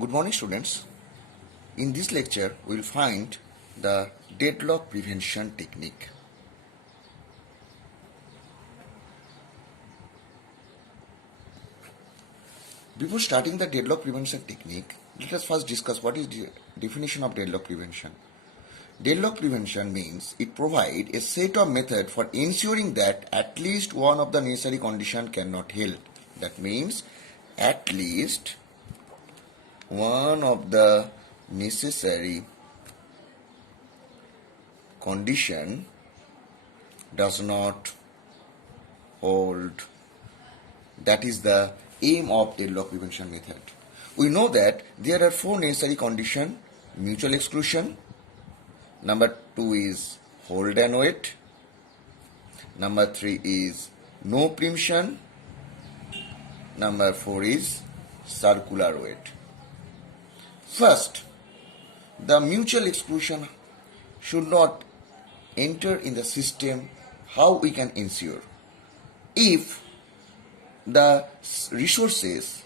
Good morning, students. In this lecture, we will find the deadlock prevention technique. Before starting the deadlock prevention technique, let us first discuss what is the definition of deadlock prevention. Deadlock prevention means it provides a set of methods for ensuring that at least one of the necessary conditions cannot held. That means at least one of the necessary condition does not hold. That is the aim of deadlock prevention method. We know that there are four necessary conditions: mutual exclusion, number 2 is hold and wait, number 3 is no preemption, number 4 is circular wait. First, the mutual exclusion should not enter in the system. How we can ensure? If the resources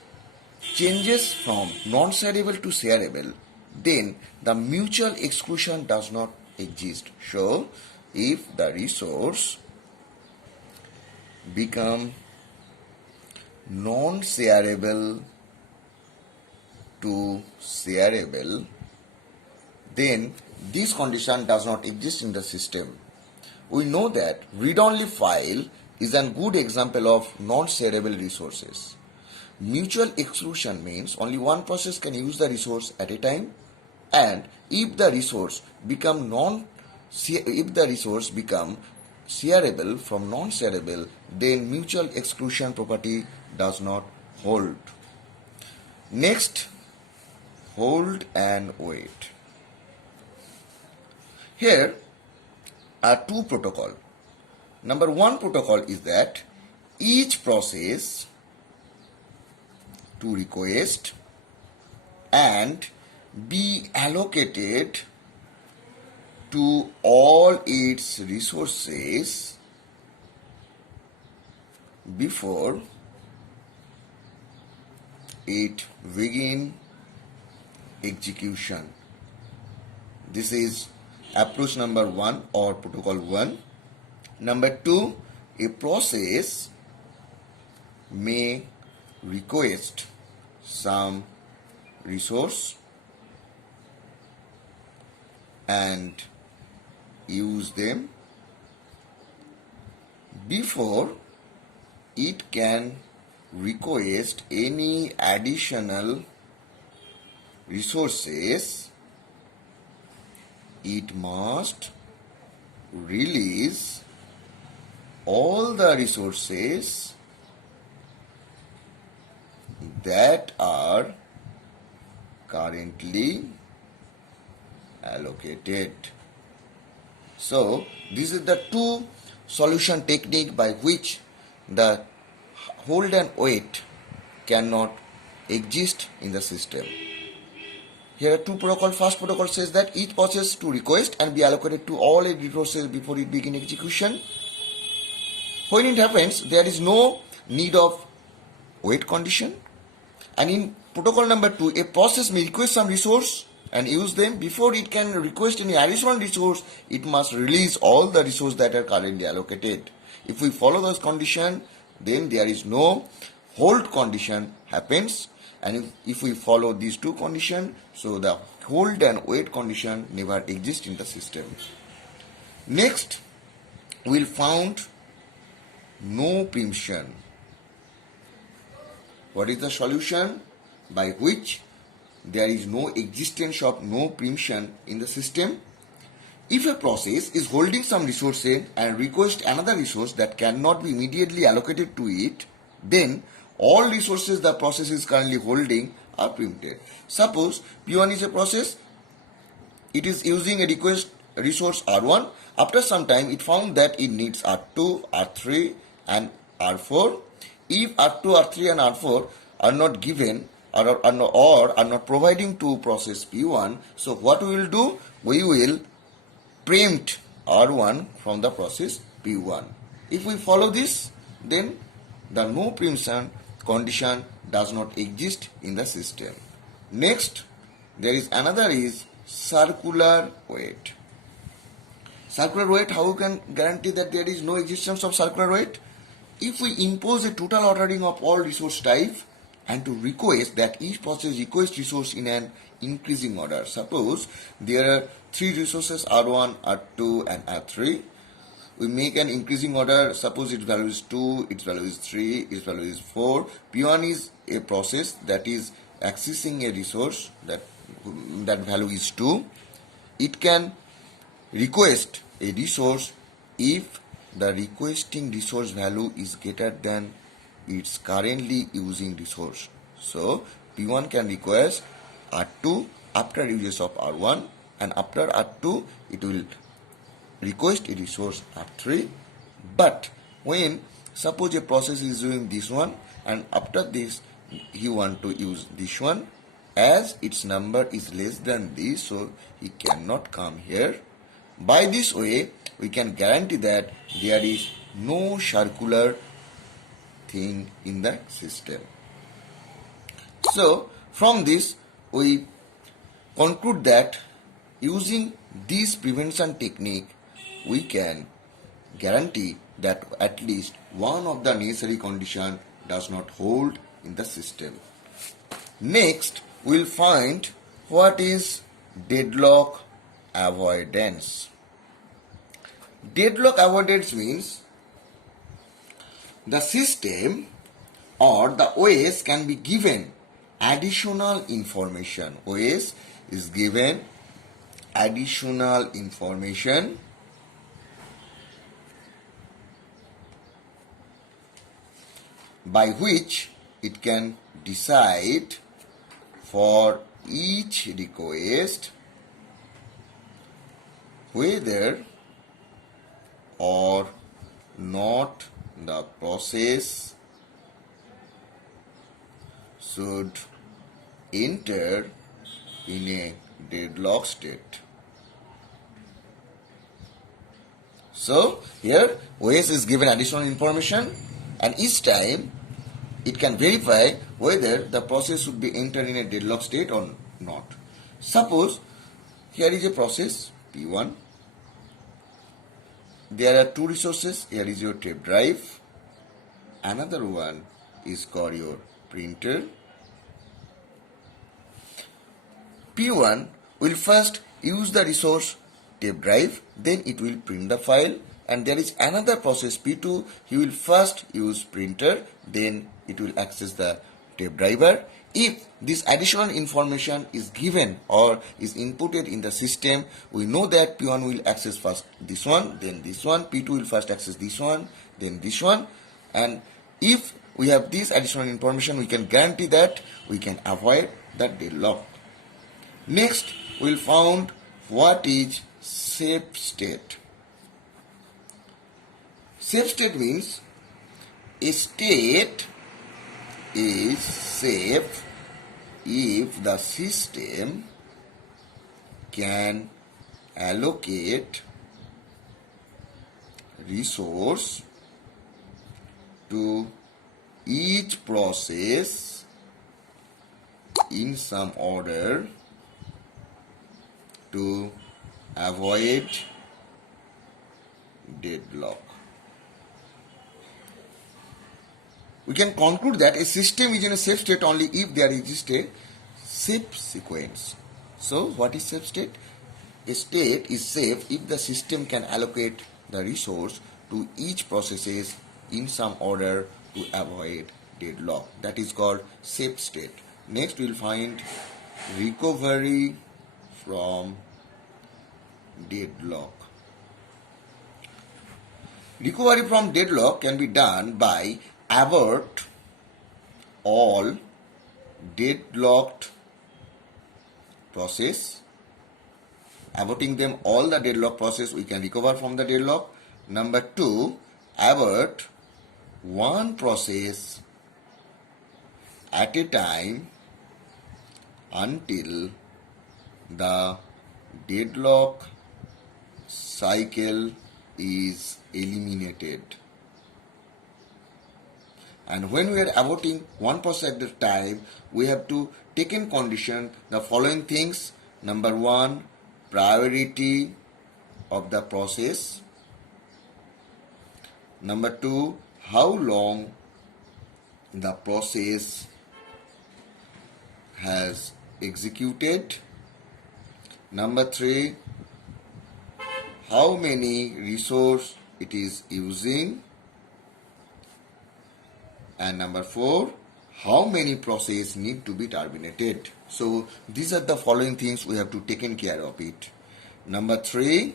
changes from non-shareable to shareable, then the mutual exclusion does not exist. So, if the resource become non-shareable to shareable, then this condition does not exist in the system. We know that read-only file is a good example of non-shareable resources. Mutual exclusion means only one process can use the resource at a time, and if the resource become shareable from non-shareable, then mutual exclusion property does not hold. Next, hold and wait. Here are two protocols. Number 1 protocol is that each process to request and be allocated to all its resources before it begin execution. This is approach number 1 or protocol 1. Number 2, a process may request some resource and use them before it can request any additional resources. It must release all the resources that are currently allocated. So, this is the two solution technique by which the hold and wait cannot exist in the system. Here are two protocols. First protocol says that each process to request and be allocated to all its resources before it begin execution. When it happens, there is no need of wait condition. And in protocol number 2, a process may request some resource and use them. Before it can request any additional resource, it must release all the resources that are currently allocated. If we follow those conditions, then there is no hold condition happens. And if we follow these two conditions, so the hold and wait condition never exists in the system. Next, we will found no preemption. What is the solution? By which there is no existence of no preemption in the system. If a process is holding some resources and requests another resource that cannot be immediately allocated to it, then all resources the process is currently holding are preempted. Suppose P1 is a process, it is using a resource R1. After some time, it found that it needs R2, R3 and R4. If R2, R3 and R4 are not given or are not providing to process P1, so what we will do? We will preempt R1 from the process P1. If we follow this, then the no preemption condition does not exist in the system. Next, there is another is circular weight. Circular weight, how you can guarantee that there is no existence of circular weight? If we impose a total ordering of all resource type and to request that each process request resource in an increasing order. Suppose there are three resources R1, R2 and R3. We make an increasing order. Suppose its value is 2, its value is 3, its value is 4. P1 is a process that is accessing a resource that value is 2. It can request a resource if the requesting resource value is greater than its currently using resource. So P1 can request R2 after uses of R1, and after R2 it will request a resource R3. But when suppose a process is doing this one and after this he want to use this one, as its number is less than this, so he cannot come here. By this way, we can guarantee that there is no circular thing in the system. So, from this, we conclude that using this prevention technique, we can guarantee that at least one of the necessary conditions does not hold in the system. Next, we will find what is deadlock avoidance. Deadlock avoidance means the system or the OS can be given additional information. OS is given additional information by which it can decide for each request whether or not the process should enter in a deadlock state. So here OS is given additional information, and each time it can verify whether the process should be entered in a deadlock state or not. Suppose here is a process P1. There are two resources. Here is your tape drive. Another one is called your printer. P1 will first use the resource tape drive, then it will print the file, and there is another process P2. He will first use printer, then it will access the tape driver. If this additional information is given or is inputted in the system, we know that P1 will access first this one, then this one. P2 will first access this one, then this one. And if we have this additional information, we can guarantee that we can avoid the deadlock. Next, we will find what is safe state. Safe state means a state is safe if the system can allocate resource to each process in some order to avoid deadlock. We can conclude that a system is in a safe state only if there exists a safe sequence. So, what is safe state? A state is safe if the system can allocate the resource to each processes in some order to avoid deadlock. That is called safe state. Next, we will find recovery from deadlock. Recovery from deadlock can be done by avert all deadlocked process. Averting them all the deadlock process, we can recover from the deadlock. Number 2, avert one process at a time until the deadlock cycle is eliminated. And when we are averting one process at a time, we have to taken condition the following things. Number one, priority of the process. Number two, how long the process has executed. Number three, how many resource it is using. And number four, how many process need to be terminated. So these are the following things we have to taken care of it. Number three,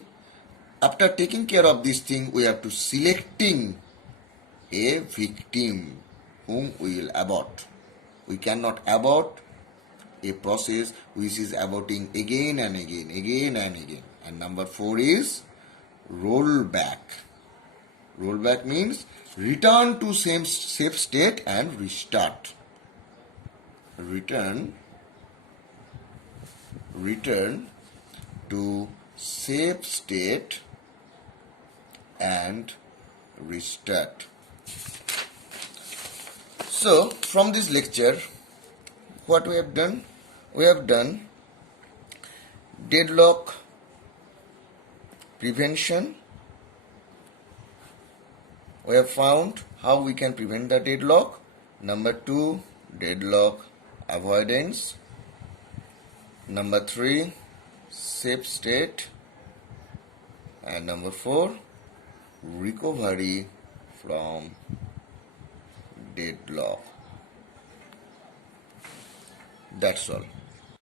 after taking care of this thing, we have to selecting a victim whom we will abort. We cannot abort a process which is aborting again and again. And number four is rollback. Rollback means return to same safe state and restart. Return to safe state and restart. So from this lecture, what we have done? We have done deadlock prevention. We have found how we can prevent the deadlock. Number two, deadlock avoidance. Number three, safe state. And number four, recovery from deadlock. That's all.